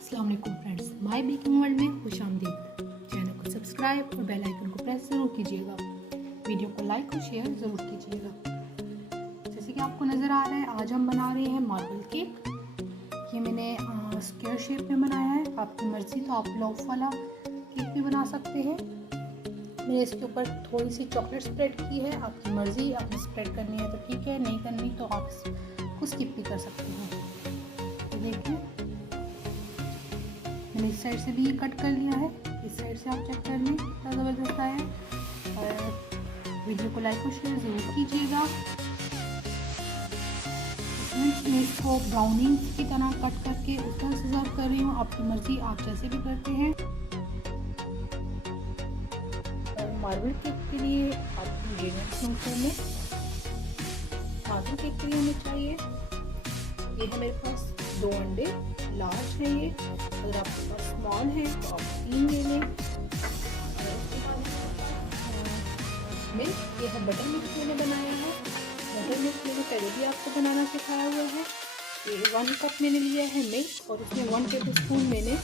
अस्सलाम वालेकुम friends, my baking world में खुश आमदीद। चैनल को सब्सक्राइब और बेल आइकन को प्रेस ज़रूर कीजिएगा। वीडियो को लाइक और शेयर ज़रूर कीजिएगा। जैसे कि आपको नज़र आ रहा है, आज हम बना रहे हैं मार्बल केक। ये मैंने स्क्वायर शेप में बनाया है। आपकी मर्ज़ी तो आप लॉफ वाला केक भी बना सकते हैं। मैंने इसके ऊपर थोड़ी सी चॉकलेट स्प्रेड की है। आपकी मर्ज़ी, आपने स्प्रेड करनी है तो ठीक है, नहीं करनी तो आप इसको स्किप भी कर सकते हैं। देखिए, मैंने इस साइड से भी ये कट कर लिया है। इस साइड से आप चेक कर लें कितना ज़बरदस्त आया है। और वीडियो को लाइक और शेयर ज़रूर कीजिएगा। मैं इसको ब्राउनी की तरह कट करके उस तरह से सर्व कर रही हूँ। आपकी मर्ज़ी, आप जैसे भी करते हैं। मार्बल केक के लिए आप इंग्रेडिएंट्स नोट कर लें। मार्बल केक के लिए हमें चाहिए, ये है मेरे पास 2 अंडे, लार्ज है ये। अगर आपके पास स्मॉल है तो आप 3 ले लें। मिल्क, ये है बटर मिल्क मैंने बनाया है। बटर मिल्क मैंने पहले भी आपको बनाना सिखाया हुआ है। ये 1 कप मैंने लिया है मिल्क और उसमें 1 टेबल स्पून मैंने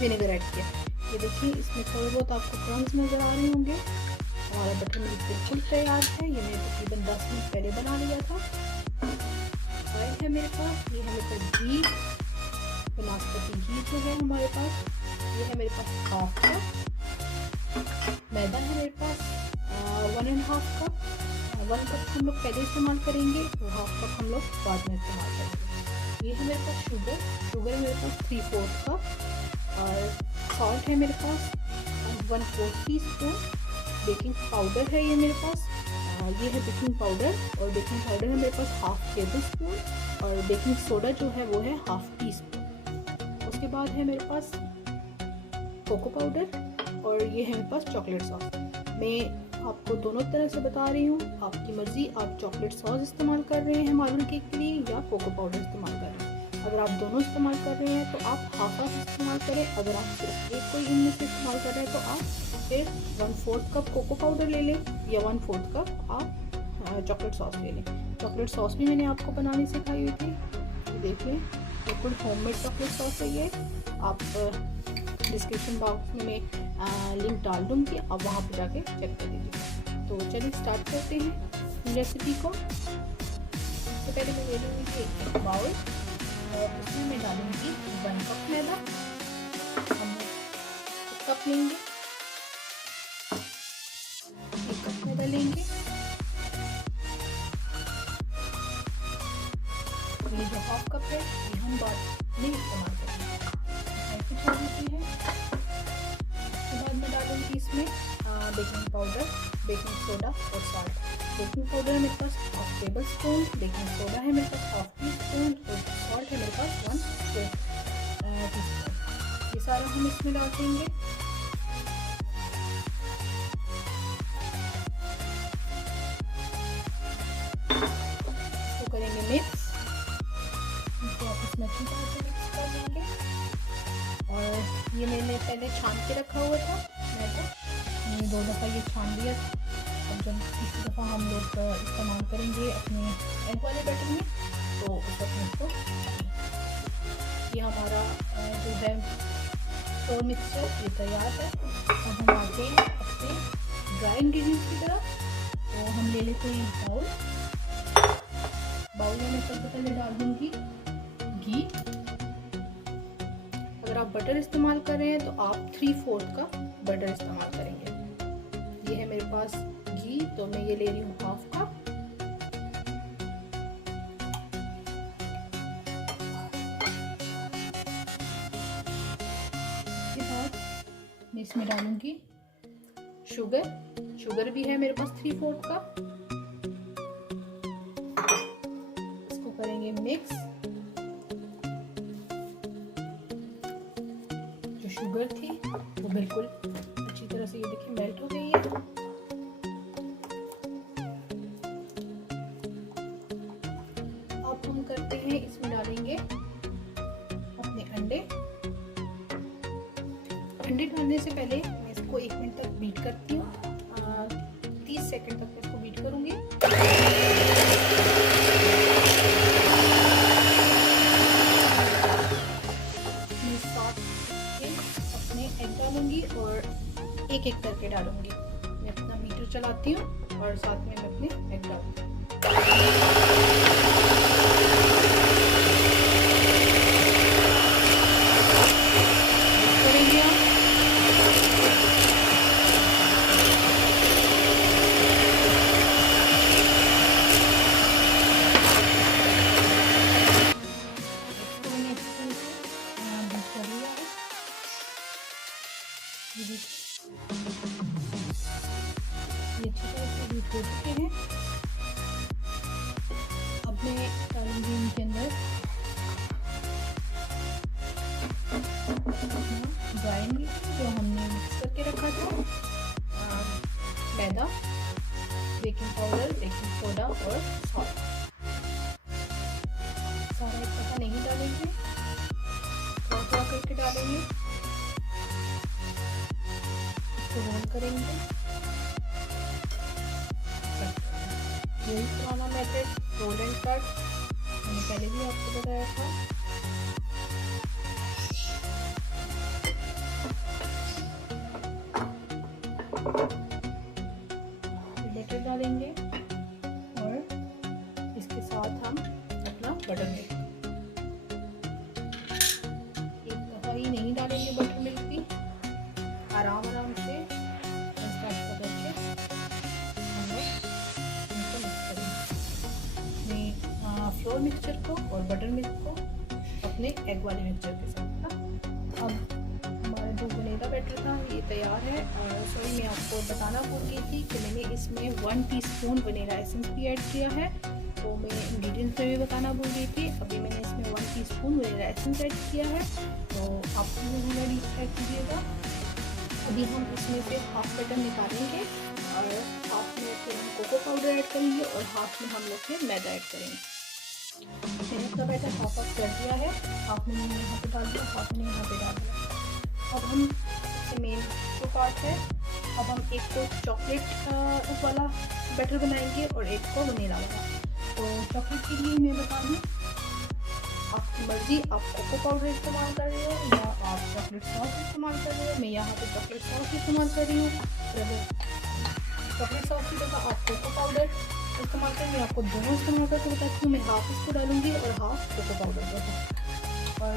विनेगर ऐड किया। ये देखिए, इसमें थोड़े बहुत आपको क्रम्स नज़र आ रहे होंगे। हमारा बटर मिल्क बिल्कुल तैयार है। ये मैंने तकरीबन 10 मिनट पहले बना लिया था। ऑयल है मेरे पास, ये है मेरे पास घी, बनास्पति घी जो है हमारे पास। ये है मेरे पास हाफ कप मैदा है मेरे पास, 1.5 कप। 1 कप हम लोग पहले इस्तेमाल करेंगे और हाफ कप हम लोग बाद में इस्तेमाल करेंगे। ये है मेरे पास शुगर है मेरे पास 3/4 कप। और सॉल्ट है मेरे पास 1/4 टीस्पून। बेकिंग पाउडर है ये मेरे पास, ये है बेकिंग पाउडर। और बेकिंग पाउडर है मेरे पास 1/2 टेबल स्पून। और बेकिंग सोडा जो है वो है 1/2 टीस्पून। उसके बाद है मेरे पास कोको पाउडर और ये है मेरे पास चॉकलेट सॉस। मैं आपको दोनों तरह से बता रही हूँ, आपकी मर्ज़ी। आप चॉकलेट सॉस इस्तेमाल कर रहे हैं मार्बल केक के लिए या कोको पाउडर इस्तेमाल कर रहे हैं। अगर आप दोनों इस्तेमाल कर रहे हैं तो आप हाफ इस्तेमाल करें। अगर आप सिर्फ एक कोई इनमें से इस्तेमाल कर रहे हैं तो आप फिर 1/4 कप कोको पाउडर ले लें या 1/4 कप आप चॉकलेट सॉस ले लें। चॉकलेट सॉस भी मैंने आपको बनानी सिखाई हुई थी। ये देख लें, बिल्कुल होममेड चॉकलेट सॉस है ये। आप डिस्क्रिप्शन बॉक्स में लिंक डाल दूँगी, आप वहाँ पर जाके चेक कर लीजिए। तो चलिए स्टार्ट करते हैं रेसिपी को। सबसे पहले मैं ले लूँगी एक बाउल और उसमें मैं डालूँगी 1 कप मैदा। हम 1 कप लेंगे, 1 कप मैदा लेंगे। ये जो 1/2 कप है ये हम बाद में इस्तेमाल करेंगे। ऐसे छोड़ देते हैं। उसके बाद मैं डालूँगी इसमें बेकिंग पाउडर, बेकिंग सोडा और सॉल्ट। बेकिंग पाउडर है मेरे पास 1/2 टेबल स्पून, बेकिंग सोडा है मेरे पास 1/2 टीस्पून और सॉल्ट है मेरे पास 1/4 टीस्पून। ये सारा हम इसमें डाल देंगे। इसको करेंगे मिक्स। इसको आपस में अच्छी तरह से मिक्स कर लेंगे। और ये मैंने पहले छान के रखा हुआ था मैदा, मैंने 2 दफ़ा ये छान लिया। अब जब तीसरी दफ़ा हम लोग इस्तेमाल करेंगे अपने एग वाले बैटर में तो उस वक्त इसको ये हमारा जो है फ्लोर मिक्सचर ये तैयार है। अब हम आते हैं अपने ड्राई इंग्रेडिएंट्स की तरफ। तो हम ले लेते हैं बाउल में मैं सबसे पहले डाल दूँगी घी। अगर आप बटर इस्तेमाल कर रहे हैं तो आप 3/4 का बटर इस्तेमाल करेंगे। ये है मेरे पास घी, तो मैं ये ले रही हूँ 1/2 कप। इसके बाद मैं इसमें डालूंगी शुगर भी है मेरे पास 3/4 कप। इसको करेंगे मिक्स। जो शुगर थी वो बिल्कुल अच्छी तरह से ये देखिए मेल्ट हो गई है। अब हम करते हैं, इसमें डालेंगे अपने अंडे। अंडे डालने से पहले मैं इसको 1 मिनट तक बीट करती हूँ। 30 सेकंड तक इसको बीट करूँगी। एक एक करके डालूंगी। मैं अपना बीटर चलाती हूँ और साथ में मैं अपने एग डालती हूँ। करेंगे हम ये अच्छी तरह से बीट हो चुके हैं। अब मैं डालूंगी इनके अंदर ड्राई मिल्क जो हमने मिक्स करके रखा था, मैदा, बेकिंग पाउडर, बेकिंग सोडा और सॉल्ट। सारा एक दफ़ा नहीं डालेंगे, थोड़ा थोड़ा करके डालेंगे, इसको रोल करेंगे। यही पुराना मेथड रोल एंड कट, मैंने पहले भी आपको बताया था। बटर डालेंगे और इसके साथ हम अपना बटर मिल्क, एक दफ़ा ही नहीं डालेंगे बटर मिल्क भी, आराम से स्टार्ट करके हम लोग इनको मिक्स करेंगे। मैं फ्लोर मिक्सचर को और बटर मिल्क को अपने एग वाले मिक्सचर के साथ था। अब हमारा जो वनीला बैटर था ये तैयार है। और सॉरी, मैं आपको बताना भूल गई थी कि मैंने इसमें 1 टीस्पून वनीला एसेंस भी ऐड किया है, तो मैं इंग्रेडिएंट्स में भी बताना भूल गई थी। अभी मैंने इसमें 1 टीस्पून वनीला एसेंस ऐड किया है, तो आप भी ऐड कीजिएगा। अभी हम इसमें से हाफ बैटर निकालेंगे और हाफ में फिर हम कोको पाउडर ऐड करेंगे और हाफ में हम लोग फिर मैदा ऐड करेंगे। मैंने अपना बैटर हाफ कर दिया है, हाफ मैंने यहाँ पे डाल दिया, हाफ मैंने यहाँ पे डाल दिया। अब हम मेन जो पार्ट है, अब हम एक को चॉकलेट वाला बैटर बनाएंगे और एक को वनीला वाला। तो चॉकलेट के लिए मैं बता दूँ, आपकी मर्ज़ी, आप कोको पाउडर इस्तेमाल कर रहे हो या आप चॉकलेट सॉस इस्तेमाल कर रहे हो। मैं यहाँ पे चॉकलेट सॉस इस्तेमाल कर रही हूँ। चॉकलेट सॉस की जगह आप कोको पाउडर इस्तेमाल करें। मैं आपको दोनों इस्तेमाल करके बताती हूँ। मैं हाफ इसको डालूँगी और हाफ कोको पाउडर को। और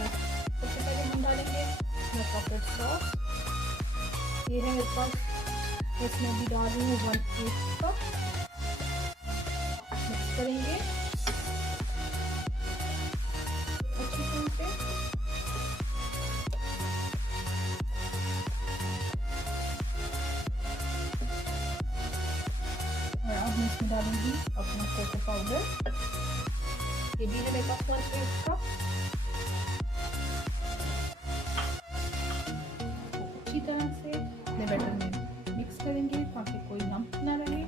सबसे पहले हम डालेंगे मैं चॉकलेट सॉस, ये है मेरे पास, इसमें भी डाल रही हूँ 1/8 कप। मिक्स करेंगे अच्छी तरह से। और अब मैं इसमें डालूंगी अपना कोको पाउडर, ये भी है मेरे पास 1/8 कप। अच्छी तरह से अपने बैटर में मिक्स करेंगे ताकि कोई लम्प ना रहे।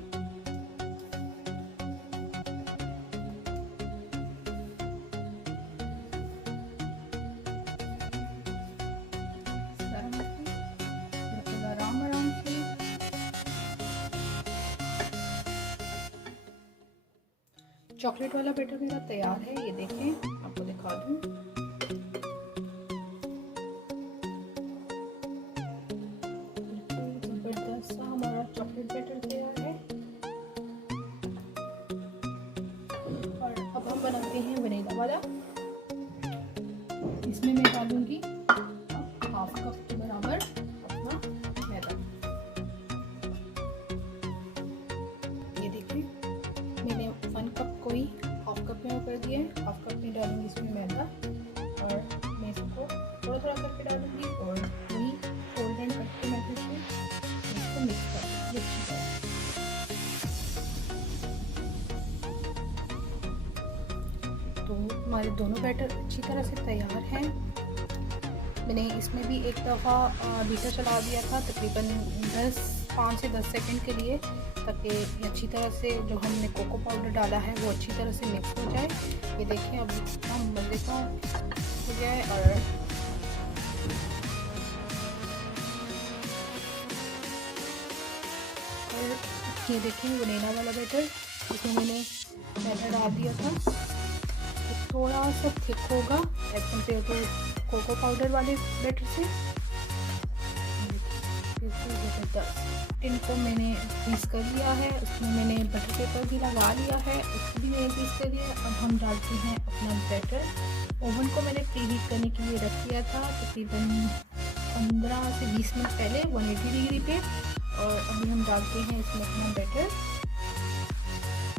आराम से चॉकलेट वाला बैटर मेरा तैयार है, ये देखें, आपको दिखा दूं। जबरदस्त सा हमारा चॉकलेट बैटर तैयार है। और अब हम बनाते हैं वनीला वाला। इसमें मैं डालूंगी हाफ कप के बराबर अपना मैदा। ये देखिए, मैंने 1 कप को ही हाफ कप में कर दिया है। हाफ कप में डालूंगी इसमें मैदा और मैं इसको थोड़ा थोड़ा करके डालूंगी और वही फोल्ड एंड कट के मेथड से इसको मिक्स कर दूँगी अच्छी तरह। तो हमारे दोनों बैटर अच्छी तरह से तैयार हैं। मैंने इसमें भी एक दफ़ा बीटर चला दिया था तकरीबन 5 से 10 सेकंड के लिए, ताकि अच्छी तरह से जो हमने कोको पाउडर डाला है वो अच्छी तरह से मिक्स हो जाए। ये देखें, अब इतना मज़े का हो गया है। और ये देखें वनीला वाला बैटर, इसमें मैंने मैदा डाल दिया था, तो थोड़ा सा थिक होगा as compared to cocoa powder वाले बैटर से। ज़बरदस्त टिन को मैंने ग्रीस कर लिया है, उसमें मैंने बटर पेपर भी लगा लिया है, उसको भी मैंने ग्रीस कर लिया। अब हम डालते हैं अपना बैटर। ओवन को मैंने प्री हीट करने के लिए रख दिया था तकरीबन 15 से 20 मिनट पहले 180 डिग्री पे। और अभी हम डालते हैं इसमें अपना बैटर।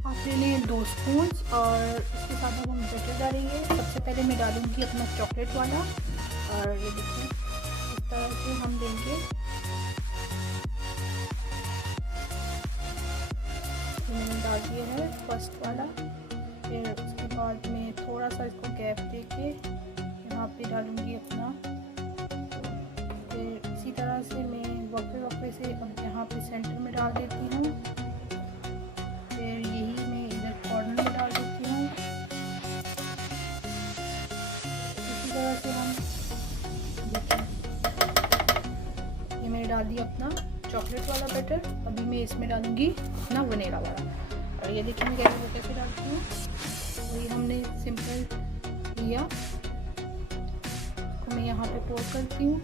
आपने लिए 2 स्पून और इसके साथ अब हम बैटर डालेंगे। सबसे पहले मैं डालूँगी अपना चॉकलेट वाला, और ये देखिए इस तरह से हम देंगे। मैंने डाल दिया है फर्स्ट वाला, फिर उसके बाद में थोड़ा सा इसको गैप देके यहाँ पे डालूँगी अपना। फिर इसी तरह से मैं वक्फे से अब यहाँ पे सेंटर में डाल देती हूँ। फिर यही मैं इधर कॉर्नर में डाल देती हूँ। इसी तरह से हम ये मैंने डाल दिया अपना चॉकलेट वाला बैटर। अभी मैं इसमें डालूँगी अपना वनीला वाला, और ये देखिए मैं कैसे डालती हूँ। वही हमने सिंपल किया, इसको मैं यहाँ पे पोर करती हूँ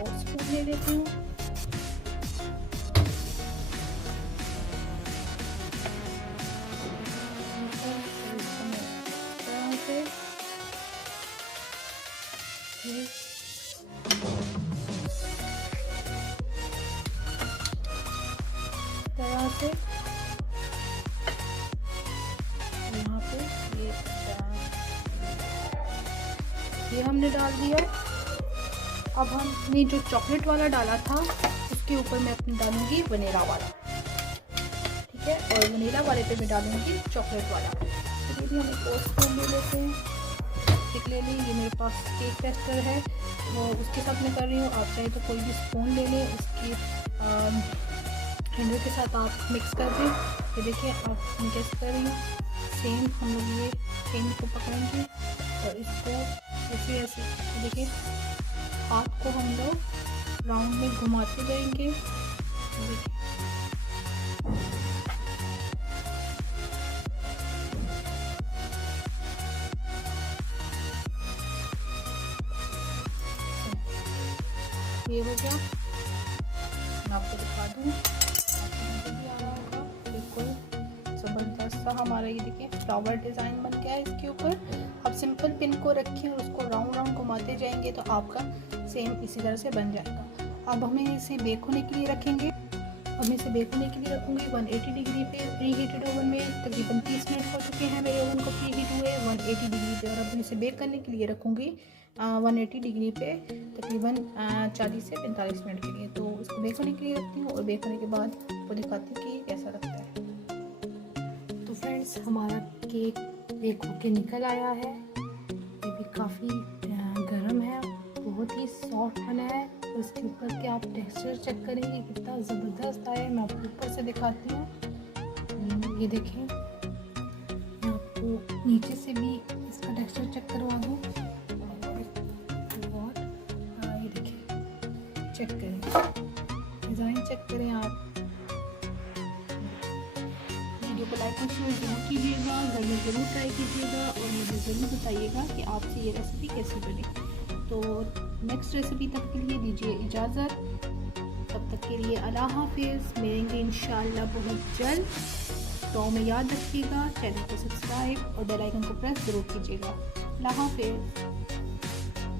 और स्पून ले लेती हूँ। तरह से यहाँ पे ये हमने डाल दिया। अब हमने जो चॉकलेट वाला डाला था उसके ऊपर मैं अपनी डालूंगी वनीला वाला, ठीक है, और वनीला वाले पे मैं डालूंगी चॉकलेट वाला। तो ये हम एक और स्पून ले लेते हैं, केक ले लें। ये मेरे पास केक टेस्टर है, वो उसके साथ मैं कर रही हूँ। आप चाहे तो कोई भी स्पून ले लें, उसकी हैंडल के साथ आप मिक्स कर दें। ये देखिए आप मैं कैसे कर रही हूँ। सेम हम लोग ये पेन को पकड़ेंगे और इसको ऐसे ऐसे देखिए हाथ को हम लोग राउंड में घुमाते जाएंगे। देखिए ये हो गया, मैं आपको दिखा दूँ, बिल्कुल ज़बरदस्त सा हमारा ये देखिए फ्लावर डिज़ाइन बन गया है इसके ऊपर। अब सिंपल पिन को रखें और उसको राउंड राउंड घुमाते जाएंगे तो आपका सेम इसी तरह से बन जाएगा। अब हमें इसे बेक होने के लिए रखेंगे। अब मैं इसे बेक होने के लिए रखूँगी 180 डिग्री पे प्री हीटेड ओवन में। तकरीबन 30 मिनट हो चुके हैं मेरे ओवन को प्री हीट हुए 180 डिग्री पे। और अब मैं इसे बेक करने के लिए रखूँगी 180 डिग्री पे तकरीबन 40 से 45 मिनट के लिए। तो इसको बेक होने के लिए रखती हूँ और बेक होने के बाद आपको दिखाती हूँ कि ये कैसा लगता है। तो फ्रेंड्स हमारा केक बेक होके निकल आया है। ये भी काफ़ी गर्म है, बहुत ही सॉफ्ट बना है। और इसके ऊपर के आप टेक्सचर चेक करेंगे कितना ज़बरदस्त आया है। मैं आपको ऊपर से दिखाती हूँ, ये देखें, मैं आपको नीचे से भी इसका टेक्सचर चेक करवा दूँ। ये देखें, चेक करें, डिज़ाइन चेक करें आप। वीडियो को लाइक और शेयर जरूर कीजिएगा, घर में ज़रूर ट्राई कीजिएगा और मुझे ज़रूर बताइएगा कि आपसे ये रेसिपी कैसी बनी। तो नेक्स्ट रेसिपी तक के लिए दीजिए इजाज़त। तब तक के लिए अल्लाह हाफिज़। मिलेंगे इंशाअल्लाह बहुत जल्द। तो में याद रखिएगा, चैनल को सब्सक्राइब और बेल आइकन को प्रेस ज़रूर कीजिएगा। अल्लाह हाफिज़।